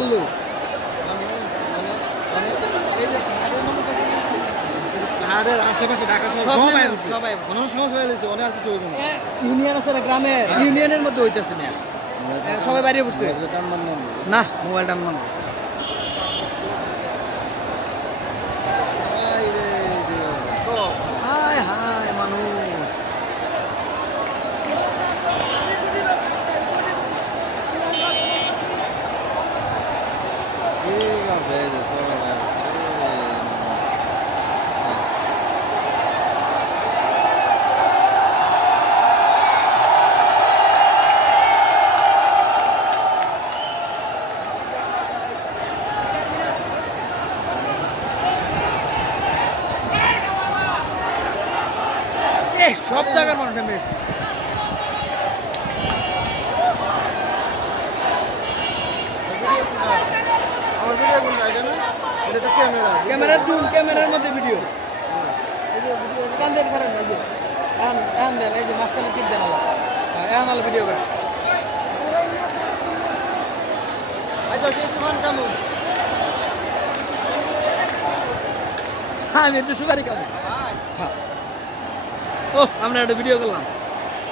জেলার লোক। পাহাড়ের আশেপাশে ঢাকা সব সবাই নেমে- সবাই বসছে। অনেক সমস্যা হয়েছে অনেক আর কিছু হইব না ইউনিয়ন আছে না গ্রামের ইউনিয়নের মধ্যে হইতেছে না সবাই বাইরে পড়ছে না মোবাইল টান মানে হায় হায় মানুষ ঠিক আছে এই যে সবাই আছে। সব জায়গার মানুষ নেমে এসেছে। আমার ভিডিও কোনটা এটা না এটা তো ক্যামেরা ক্যামেরার জুম ক্যামেরার মধ্যে ভিডিও এই যে ভিডিও কান দেন করেন এই যে এখন দেন এই যে মাঝখানে টিপ দেন আলা এখন আলা ভিডিও করেন আচ্ছা সেখান কেমন হ্যাঁ আমি একটু সুপারি খাবো হ্যাঁ ও আমরা একটা ভিডিও করলাম